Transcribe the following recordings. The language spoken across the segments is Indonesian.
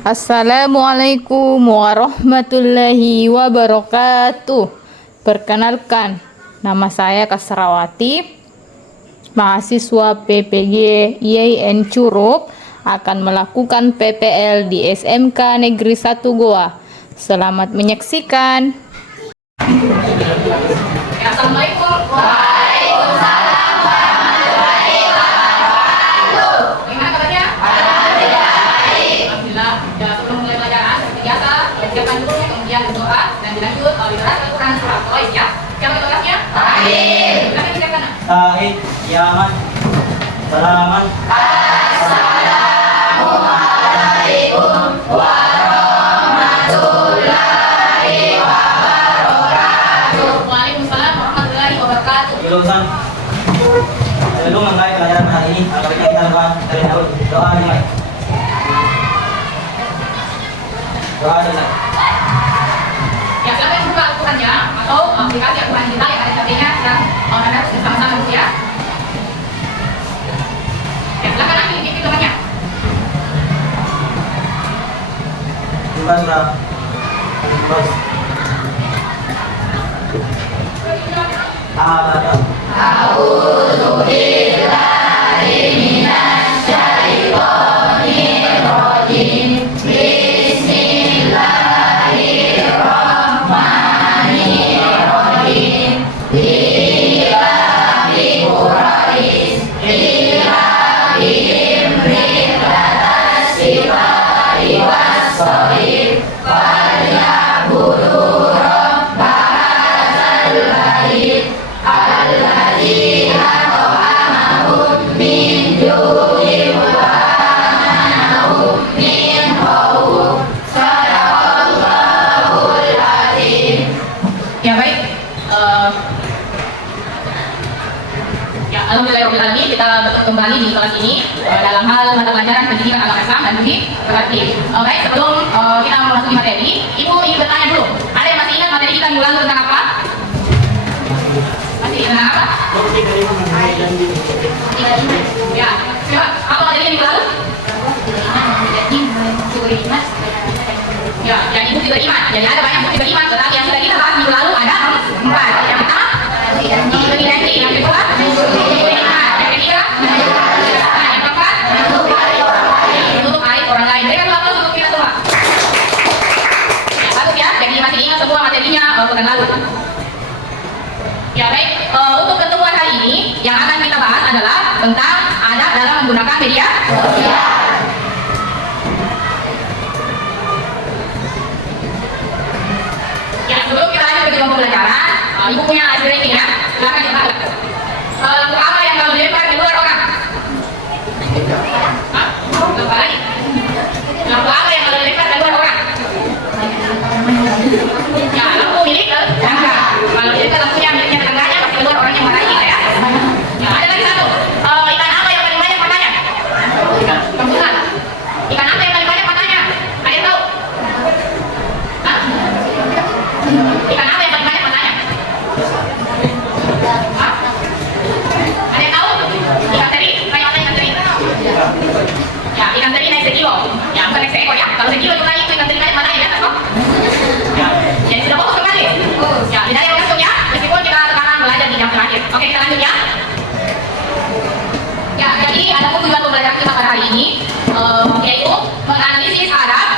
Assalamualaikum warahmatullahi wabarakatuh. Perkenalkan, nama saya Kasrawati, mahasiswa PPG IAIN Curup, akan melakukan PPL di SMK Negeri 1 Goa. Selamat menyaksikan. Assalamualaikum. Waalaikumsalam warahmatullahi wabarakatuh. Bagaimana kabarnya? Alhamdulillah baik. Alhamdulillah. Ya, sebelum mulai pelajaran, seperti biasa, persiapkan dulu, kemudian berdoa, dan dilanjut dibaca Al-Quran surah Quraisy ya. Siapa yang kelasnya? Amin. Silakan disiapkan. Sahid, Yaman, Salaman. Assalamualaikum warahmatullahi wabarakatuh. Waalaikumsalam warahmatullahi wabarakatuh. Jurusan sebelum memulai pelajaran hari ini, apabila kita lakukan terlebih dahulu doa dimulai. Doa dimulai. Ya, silakan buka Al-Qurannya atau aplikasi Al-Quran kita yang ada cabenya dan Anda harus bersama-sama dulu ya. Ya, silakan ambil di temannya. Buka surah Al-Baqarah. Al-Baqarah. A'udzu billahi minasy syaithanir rajim. Bismillahirrahmanirrahim. Lillahi Quraish, ilahihim rihlatas sifai was-saif, falyabudu rabba hadzal bait alladzi at'amahum min ju'in wa amanahum min khawf. Shadaqallahul azim. Ya baik, ya alhamdulillahirobbilalamin, kita bertemu kembali di kelas ini dalam hal mata pelajaran pendidikan agama Islam dan budi pekerti. Baik, sebelum kita memasuki materi, Ibu ingin bertanya dulu. Ada yang masih ingat materi kita minggu lalu tentang apa? Masih tentang apa? Ya, coba apa materinya minggu lalu? Ya, yang ibu juga iman. Jadi ada banyak ibu juga iman, tetapi yang sudah kita bahas minggu lalu ada 4. Yang pertama, identitas. Yang kedua, iman. Yang ketiga, yang keempat, menutup aib orang lain. Berikan aplaus untuk kita semua. Ya, bagus ya. Jadi masih ingat semua materinya pekan lalu. Ya baik, untuk pertemuan hari ini yang akan kita bahas adalah tentang adab dalam menggunakan media sosial. Ya, sebelum kita lanjut ke jam pembelajaran, ibu punya hasil ranking ya. Silakan dibuka. Lampu apa yang kalau dilempar di luar orang? Hah? Lampu apa lagi? Lampu apa yang kalau dilempar di luar orang? Ya, lampu milik tetangga. Kalau dilempar lampunya miliknya tetangganya, pasti keluar orang yang marahin ya. Ya, ada lagi satu. Ikan apa yang paling banyak matanya? Kembuhan. Ikan apa yang paling banyak matanya? Ada yang tahu? Hah? Ikan apa yang paling banyak matanya? Hah? Ada yang tahu? Ikan teri, banyak mata ikan teri. Ya, ikan teri naik sekilo. Ya, bukan naik seekor ya. Kalau sekilo jumlahnya itu ikan teri banyak matanya ya, toh? Ya, jadi sudah fokus kembali. Ya, tidak ada yang masuk ya. Meskipun kita sekarang belajar di jam terakhir. Oke, kita lanjut ya. Ya, jadi ada tujuan pembelajaran kita pada hari ini, yaitu menganalisis adab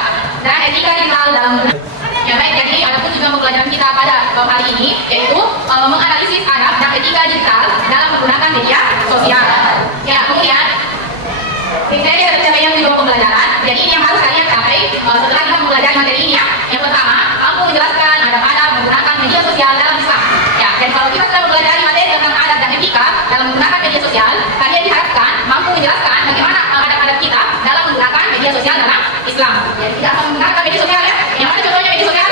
dan etika digital dalam. Ya baik, jadi ada tujuan pembelajaran kita pada hari ini, yaitu menganalisis adab dan etika digital dalam menggunakan media sosial. Ya, kemudian kriteria tercapainya tujuan pembelajaran. Jadi ini yang harus kalian capai setelah kita mempelajari materi ini ya. Yang pertama, mampu menjelaskan adab-adab menggunakan media sosial dalam Islam. Ya, dan kalau kita sudah mempelajari materi tentang adab dan etika dalam menggunakan media sosial, kalian diharapkan mampu menjelaskan bagaimana adab-adab kita dalam menggunakan media sosial dalam Islam. Jadi tidak akan menggunakan media sosial ya. Yang mana contohnya media sosial?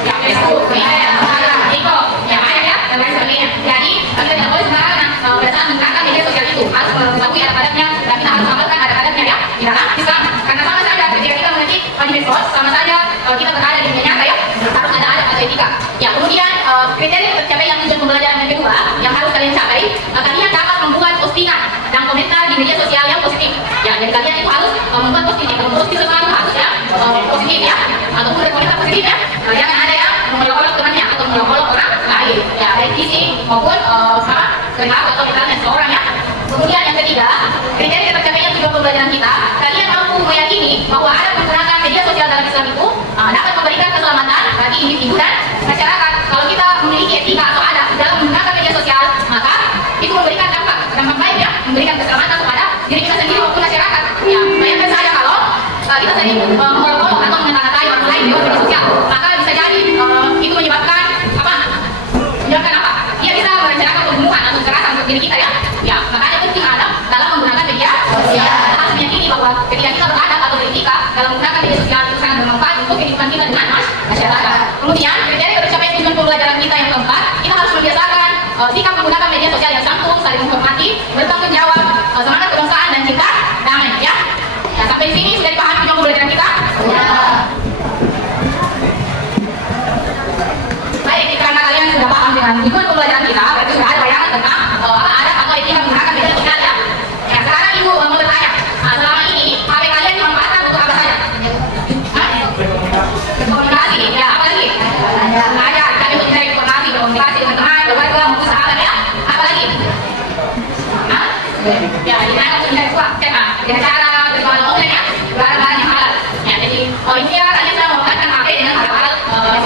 Ya, Facebook, Twitter, Instagram, TikTok, yang banyak ya, dan lain sebagainya. Jadi kita tidak boleh sembarangan pada saat menggunakan media sosial itu. Harus mengetahui adab-adabnya dan kita harus mengamalkan adab-adabnya ya di dalam Islam. Karena sama saja ketika kita mengetik di medsos, sama saja kita berada di dunia nyata ya, harus ada adab atau etika. Ya, kemudian kriteria tercapai yang tujuan pembelajaran yang kedua yang harus kalian capai, kalian dapat membuat postingan dan komentar di media sosial yang positif. Ya, jadi kalian itu harus membuat positif, positif selalu harus ya positif ya, ataupun berkualitas positif ya. Jangan ada yang mengolok-olok temannya atau mengolok-olok orang lain ya, baik fisik maupun kenal atau misalnya seorang ya. Kemudian yang ketiga, kriteria tercapainya tujuan pembelajaran kita, kalian mampu meyakini bahwa ada menggunakan media sosial dalam Islam itu dapat memberikan keselamatan bagi individu dan masyarakat. Kalau kita memiliki etika atau adab dalam menggunakan media sosial, maka itu memberikan dampak baik ya, memberikan keselamatan kepada diri kita sendiri maupun masyarakat. Ya, bayangkan saja kalau kita sering mengolok-olok atau mengata-ngatai orang lain lewat media sosial, maka bisa jadi itu menyebabkan apa? Menyebabkan apa? Dia bisa merencanakan pembunuhan atau kekerasan untuk diri kita ya. Ya, makanya penting adab dalam menggunakan media sosial. Kita harus meyakini bahwa ketika kita beradab atau beretika dalam menggunakan media sosial itu sangat bermanfaat untuk kehidupan kita dengan masyarakat. Kemudian kriteria tercapai tujuan pembelajaran kita yang keempat, kita harus membiasakan sikap menggunakan media sosial yang santun, saling menghormati, bertanggung jawab, semangat kebangsaan dan cinta damai ya. Ya, sampai di sini sudah dipahami tujuan pembelajaran kita? Ya. Baik, karena kalian sudah paham dengan tujuan pembelajaran kita, berarti sudah ada bayangan tentang apa adab atau etika menggunakan media sosial ya. Ya, sekarang ibu mau bertanya, selama ini HP kalian dimanfaatkan untuk apa saja? Berkomunikasi, ya apa lagi? Belajar, kalian untuk mencari informasi, berkomunikasi dengan teman, keluarga, maupun sahabat ya. Apa lagi? Hah? Ya, di mana untuk mencari uang, dengan cara berjualan online ya, barang-barang yang halal. Ya, jadi ini ya kalian sudah memanfaatkan HP dengan hal-hal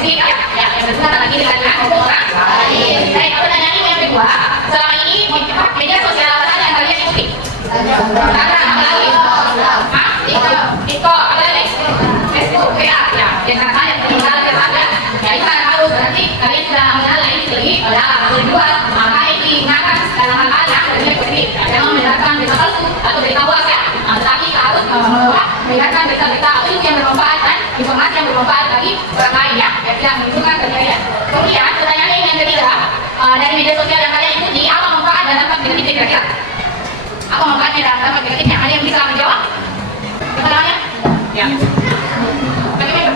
sedikit ya, yang berguna bagi diri kalian maupun orang lain. Baik, pertanyaan yang kedua, selama ini media sosial apa saja yang kalian ikuti? Instagram, apa lagi? Hah? TikTok, apa lagi? Facebook, WA, ya, yang sangat banyak peninggalan kesehatan. Ya, itu sangat bagus, berarti kalian sudah mengenal ini lebih dalam. Kedua, maka itu diingatkan dalam hal-hal yang lebih positif. Jangan mendengarkan berita palsu atau berita hoax ya, tetapi kita harus mendengarkan berita-berita yang bermanfaat dan informasi yang bermanfaat bagi orang lain ya, yang tidak menunjukkan kejadian. Kemudian, pertanyaan yang ketiga, dari media sosial yang kalian ikuti, apa manfaat dan dampak negatifnya kira-kira? Apa manfaatnya dan dampak negatifnya? Ada yang bisa menjawab? Pertanyaannya? Ya. Bagaimana?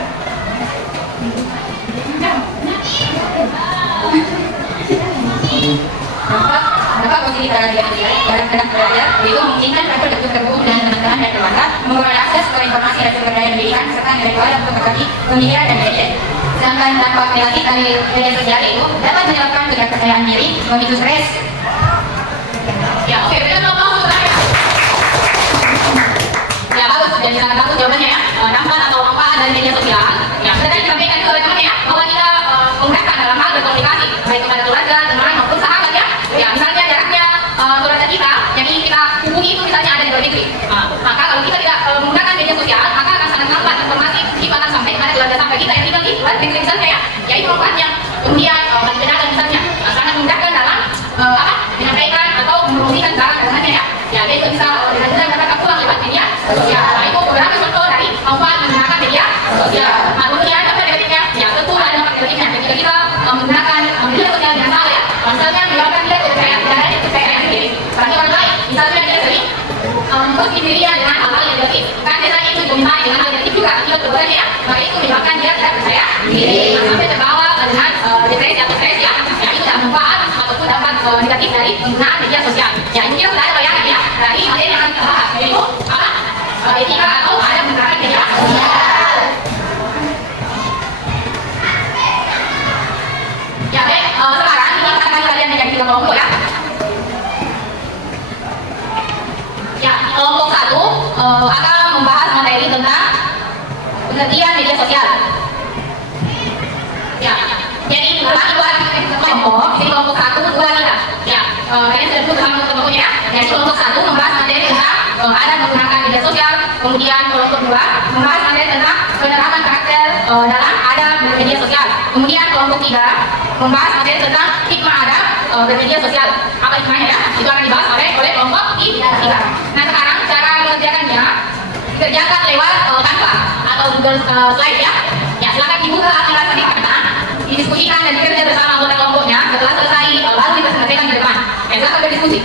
Dampak positif dalam belajar yaitu memungkinkan mereka untuk terhubung dengan teman-teman dan keluarga, memperoleh akses ke informasi dan sumber daya pendidikan serta nilai keluarga untuk berbagi pemikiran dan kajian. Sedangkan dampak negatif dari media sosial itu dapat menyebabkan ketidakpercayaan diri, memicu stres. Ya, oke, kita mau terakhir. Ya, bagus, jadi sangat bagus jawabannya ya. Dampak atau manfaat dari media sosial. Ya, sudah tadi disampaikan kepada teman ya bahwa kita menggunakan dalam hal berkomunikasi baik kepada keluarga, teman maupun sahabat ya. Ya, misalnya jaraknya keluarga kita yang ingin kita hubungi itu misalnya ada di luar negeri. Maka kalau kita tidak menggunakan media sosial, maka akan sangat lambat informasi kita akan sampai kepada keluarga sampai kita yang tinggal di luar negeri misalnya ya. Ya itu manfaatnya. Kemudian dibenarkan misalnya sangat memudahkan dalam menyampaikan atau mempromosikan barang dagangannya ya. Ya, dia juga bisa dengan mudah mendapatkan uang lewat media sosial. Nah, itu beberapa contoh dari manfaat menggunakan media sosial. Nah, kemudian apa negatifnya? Ya, tentu ada dampak negatifnya. Ketika kita menggunakan media sosial dengan salah ya, misalnya menyebabkan dia kepercayaan diri bagi orang lain. Misalnya dia sering memposting dirinya dengan hal-hal yang negatif. Kan biasanya itu dimintai dengan hal negatif juga akibat keluarganya ya. Maka itu menyebabkan dia tidak percaya diri. Sampai terbawa dengan depresi atau stres ya. Ya, itu tidak manfaat ataupun dampak negatif dari penggunaan media sosial. Ya, ini kita sudah ada bayangan ya dari materi yang akan kita bahas, yaitu apa? Etika atau adab menggunakan media sosial. Ya, baik. Sekarang ini akan kalian menjadi 3 kelompok ya. Ya, kelompok 1 akan membahas materi tentang pengertian media sosial. Ya, jadi buat kelompok, di kelompok 1, 2, 3. Ya, kalian sudah bersama kelompoknya ya. Jadi kelompok 1 membahas materi tentang adab menggunakan media sosial. Kemudian kelompok 2 membahas materi tentang penerapan karakter dalam adab bermedia sosial. Kemudian kelompok 3 membahas materi tentang hikmah adab bermedia sosial. Apa hikmahnya ya? Itu akan dibahas oleh kelompok 3. Nah, sekarang cara mengerjakannya dikerjakan lewat Canva atau Google Slide ya. Ya, silakan dibuka aplikasi Canva, didiskusikan dan dikerja bersama anggota kelompoknya. Setelah selesai baru dipresentasikan di depan. Ya, silakan berdiskusi.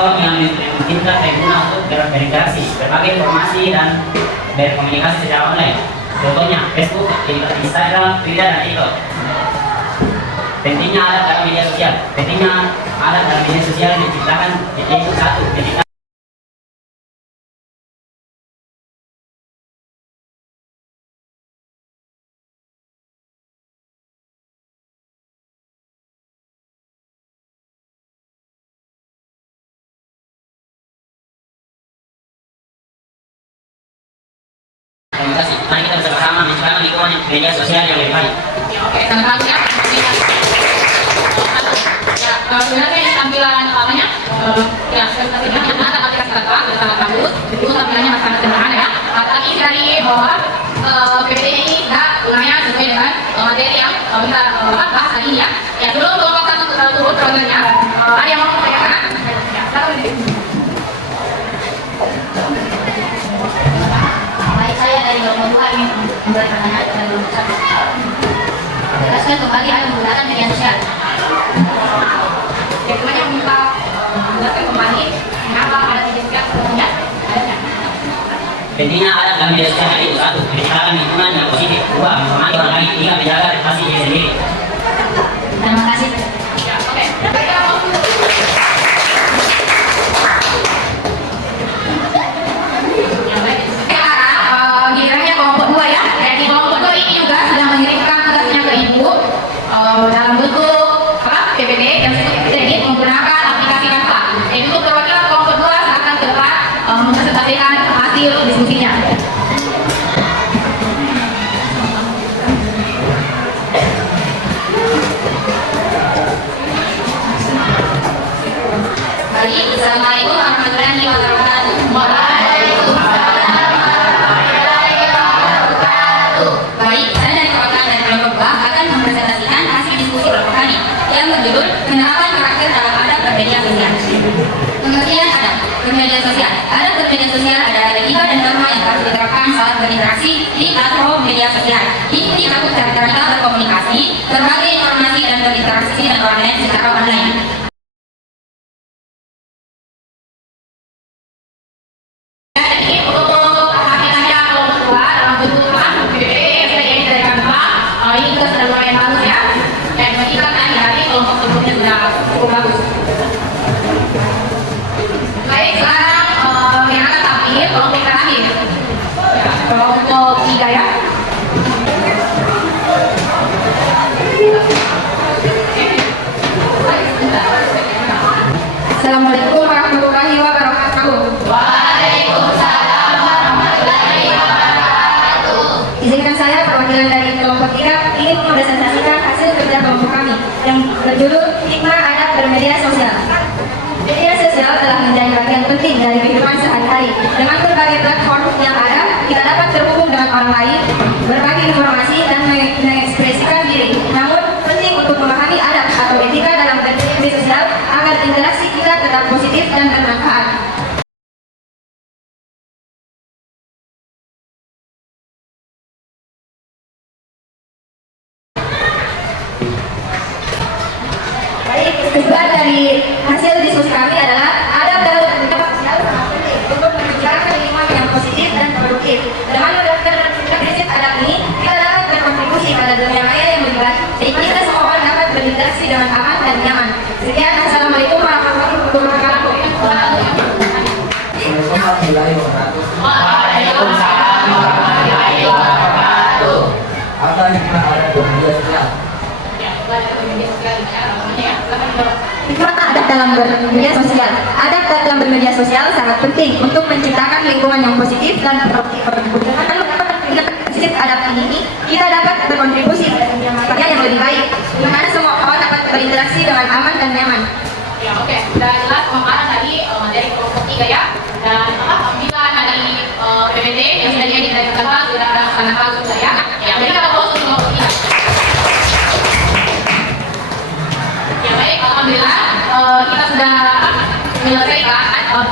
atau yang memungkinkan pengguna untuk berinteraksi, berbagai informasi dan berkomunikasi secara online. Contohnya Facebook, Instagram, Twitter, dan TikTok. Pentingnya alat dalam media sosial. Pentingnya alat dalam media sosial diciptakan yaitu satu, ketika komunikasi. Mari kita bersama-sama menciptakan lingkungan media sosial yang lebih baik. Oke, sama-sama ya. Ya, sebenarnya ini tampilan awalnya, ya, sebenarnya ada aplikasi tanpa, kita kabut, itu tampilannya masih sangat sederhana ya. Tapi dari bawah, PPT ini kita gunanya sesuai dengan materi yang kita bahas hari ini ya. Ya, sebelum kelompok satu turun programnya, ada yang mau menanyakan? Ya, silakan. Baik, saya dari kelompok 2 ingin membuat pertanyaan kepada kelompok 1. Jelaskan kembali ada menggunakan media sosial. Ya, semuanya minta menjelaskan kembali kenapa ada media sosial sebetulnya ada nggak? Pentingnya alat dalam media sosial itu satu, menciptakan lingkungan yang positif. Dua, menghormati orang lain. Tiga, menjaga privasi diri sendiri. Terima kasih. Ya, oke. Kita mau gilirannya kelompok 2 ya. Jadi kelompok 2 ini juga sudah mengirimkan tugasnya ke ibu dalam bentuk PPT yang jadi menggunakan aplikasi Canva. Jadi untuk perwakilan kelompok 2 silakan ke depan mempresentasikan hasil diskusinya. Baik, Assalamualaikum warahmatullahi wabarakatuh. Baik, saya dari perwakilan dari kelompok 2 akan mempresentasikan hasil diskusi kelompok kami yang berjudul penerapan karakter dalam adab bermedia sosial. Pengertian adab bermedia sosial. Adab bermedia sosial adalah etika dan norma yang harus diterapkan saat berinteraksi di platform media sosial. Ini takut cara kita berkomunikasi, berbagai informasi dan berinteraksi dengan orang lain secara online. Jadi untuk aplikasi kelompok 2 dalam bentuk PPT yang sudah dari Canva, ini juga sudah lumayan bagus ya. Dan kita kan dari kelompok sebelumnya sudah cukup bagus. Baik, sekarang yang akan tampil kelompok terakhir. Ya, kelompok 3 ya. Assalamualaikum warahmatullahi wabarakatuh. Waalaikumsalam warahmatullahi wabarakatuh. Izinkan saya perwakilan dari kelompok 3 ingin mempresentasikan hasil kerja kelompok kami yang berjudul Hikmah Adab Bermedia Sosial. Media sosial telah menjadi bagian penting dari kehidupan sehari-hari. Dengan berbagai platform yang ada, kita dapat terhubung dengan orang lain, berbagi informasi dan mengekspresikan diri. Namun, penting untuk memahami adab atau etika dalam bermedia sosial agar interaksi kita tetap positif dan bermanfaat. Baik, kesimpulan dari hasil diskusi kami adalah adab dalam bermedia sosial sangat penting untuk menciptakan lingkungan yang positif dan produktif. Dengan menerapkan prinsip adab ini, kita dapat berkontribusi pada dunia maya yang lebih baik. Jadi kita semua orang dapat berinteraksi dengan aman dan nyaman. Sekian, assalamualaikum warahmatullahi wabarakatuh. Waalaikumsalam warahmatullahi wabarakatuh. Apa yang kita ada di media sosial? Hikmah adab dalam bermedia sosial. Adab dalam bermedia sosial sangat penting untuk menciptakan lingkungan yang positif dan produktif. Dengan prinsip adab ini, kita dapat berkontribusi pada dunia maya yang lebih baik, di mana semua orang dapat berinteraksi dengan aman dan nyaman. Ya, oke. Sudah jelas pemaparan tadi dari kelompok 3 ya. Dan apabila dari PPT yang sudah diedit dari Canva sudah ada sana bagus ya. Ya, jadi kita fokus untuk kelompok 3. Ya baik, alhamdulillah kita sudah menyelesaikan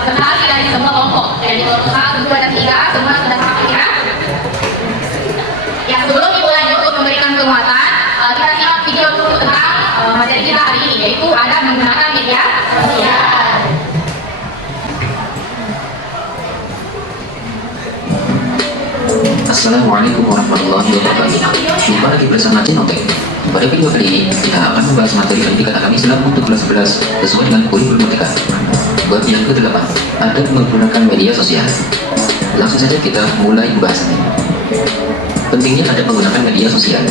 sekali dari semua kelompok. Jadi kelompok 1, 2, dan 3 semua sudah sampai ya. Ya, sebelum Ibu lanjut untuk memberikan penguatan, kita simak video dulu tentang materi kita hari ini, yaitu adab menggunakan media sosial. Assalamualaikum warahmatullahi wabarakatuh. Jumpa lagi bersama Cinotek. Pada video kali ini kita akan membahas materi pendidikan agama Islam untuk kelas 11 sesuai dengan kurikulum Merdeka. Bab yang ke-8, adab menggunakan media sosial. Langsung saja kita mulai pembahasannya. Pentingnya adab menggunakan media sosial.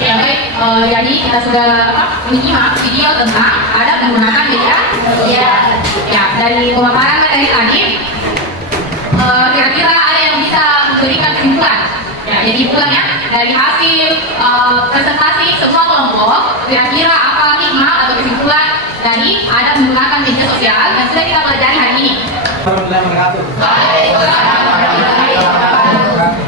Ya baik, jadi kita sudah menyimak video tentang adab menggunakan media. Ya, dari pemaparan materi tadi, kira-kira ada yang bisa memberikan kesimpulan. Ya, jadi kesimpulannya dari hasil presentasi semua kelompok, kira-kira apa hikmah atau kesimpulan dari adab menggunakan media sosial yang sudah kita pelajari hari ini.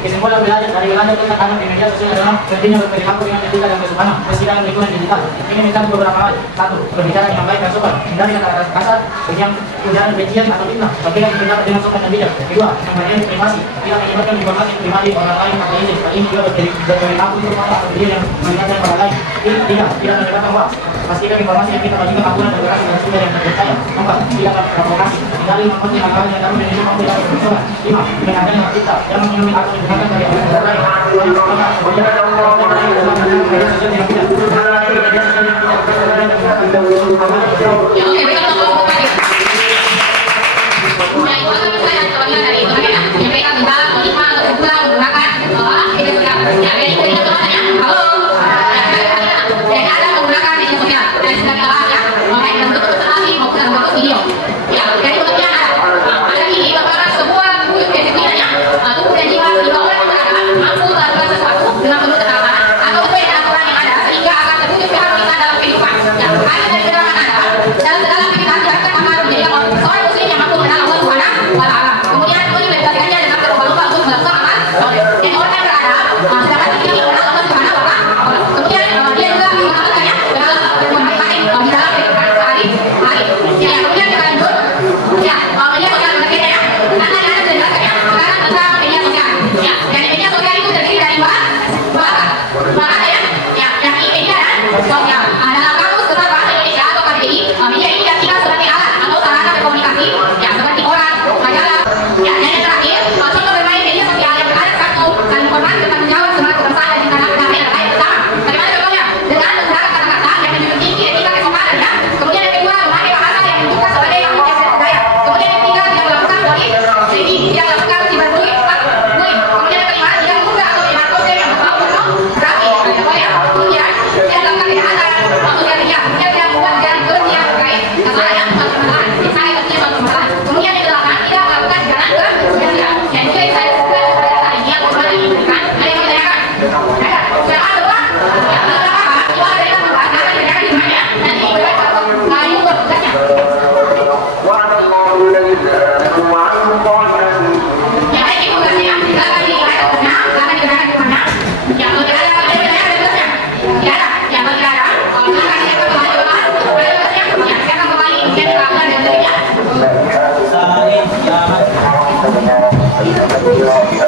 Kesimpulan belajar tentang adab di media sosial adalah pentingnya berperilaku dengan etika dan kesopanan meski dalam lingkungan digital. Ini mencakup beberapa hal. 1. Berbicara dengan baik dan sopan, hindari kata-kata kasar, ujaran kebencian atau fitnah. Bagaimana berbicara dengan sopan dan bijak. 2. Memperhatikan privasi, tidak menyebarkan informasi pribadi orang lain tanpa izin. Ini juga berperilaku untuk orang atau dia yang mengingatkan orang lain. 3. Tidak menyebarkan hoax. Pastikan informasi yang kita bagikan akurat dan berasal dari sumber yang terpercaya. 4. Tidak provokasi, hindari memposting hal-hal yang dapat menimbulkan konflik atau permusuhan. 5. Mengadanya hak cipta, jangan mengingat atau menggunakan dari orang lain. 6. Ya, oke, kita tunggu tadi. Ya, itu akan saya contohnya dari itu ya. Yang mereka minta hikmah atau kesimpulan menggunakan media sosial. Ya, jadi kita contohnya. Halo. Ya, ada menggunakan media sosial dan sudah kita bahas ya. Baik dalam bentuk presentasi maupun dalam bentuk video. Ya, jadi bentuknya ada ini merupakan sebuah buku disiplin ya. Tubuh dan jiwa sehingga orang yang beragama mampu melakukan sesuatu dengan penuh ketetapan atau sesuai dengan aturan yang ada sehingga akan terwujud keharmonisan dalam kehidupan. Ya, hanya dari gerakan Anda dalam segala aktivitas diharapkan akan menjadi seorang muslim yang mampu mengenal Allah Subhanahu wa Ta'ala. Kemudian mengimplementasikannya dengan berlomba-lomba untuk melakukan amal soleh. Dan orang yang beradab, sedangkan ini mengenal Allah Subhanahu wa Ta'ala. Kemudian dia juga mengamalkannya dengan berbuat baik di dalam kehidupan sehari-hari. Ya, kemudian kita lanjut. Ya, media sosial berbeda ya. Karena Anda sudah jelaskan ya. Sekarang tentang media sosial. Ya, dan media sosial itu terdiri dari dua bahasa ya. Ya, yakni media dan sosial. Dalam kamus besar bahasa Indonesia atau KBBI, media ini diartikan sebagai alat atau sarana berkomunikasi, ya seperti koran, majalah. Ya, dan yang terakhir, contoh bermain media sosial yang berada satu saling hormat dan tanggung jawab semangat kebersamaan dan cinta damai yang lain bersama. Bagaimana contohnya? Dengan menggunakan kata-kata yang memiliki etika kesopanan ya. Kemudian yang kedua, memakai bahasa yang dibuka sebagai komunikasi budaya. Kemudian yang ketiga, tidak melakukan bullying, tidak melakukan cyberbullying. Kemudian yang kelima, tidak membuka atau menyebar konten yang berbau pornografi. Kemudian tidak melakukan kejahatan, maksudnya dia tidak membuat dan kebencian terkait kesalahan atau permasalahan. Misalnya kebencian atau permasalahan. Kemudian yang kedelapan, tidak melakukan ujaran kebencian. Dan juga yang saya sebutkan pada saat ini yang kembali diberikan, ada yang menanyakan. Sudah semua? Ya, tidak apa-apa. Cuma ada yang membahas akan dikerjakan di mana ya. Nanti berbaik untuk YouTube tugasnya. Ya, baik ibu tugasnya. Silakan dikerjakan di mana, silakan dikerjakan di mana. Ya, kalau tidak ada tugasnya. Ya, ada. Yang tidak ada, silakan siapkan kembali membahas. Ada tugasnya. Ya, siapkan kembali kemudian dilakukan dan sebagainya. Saya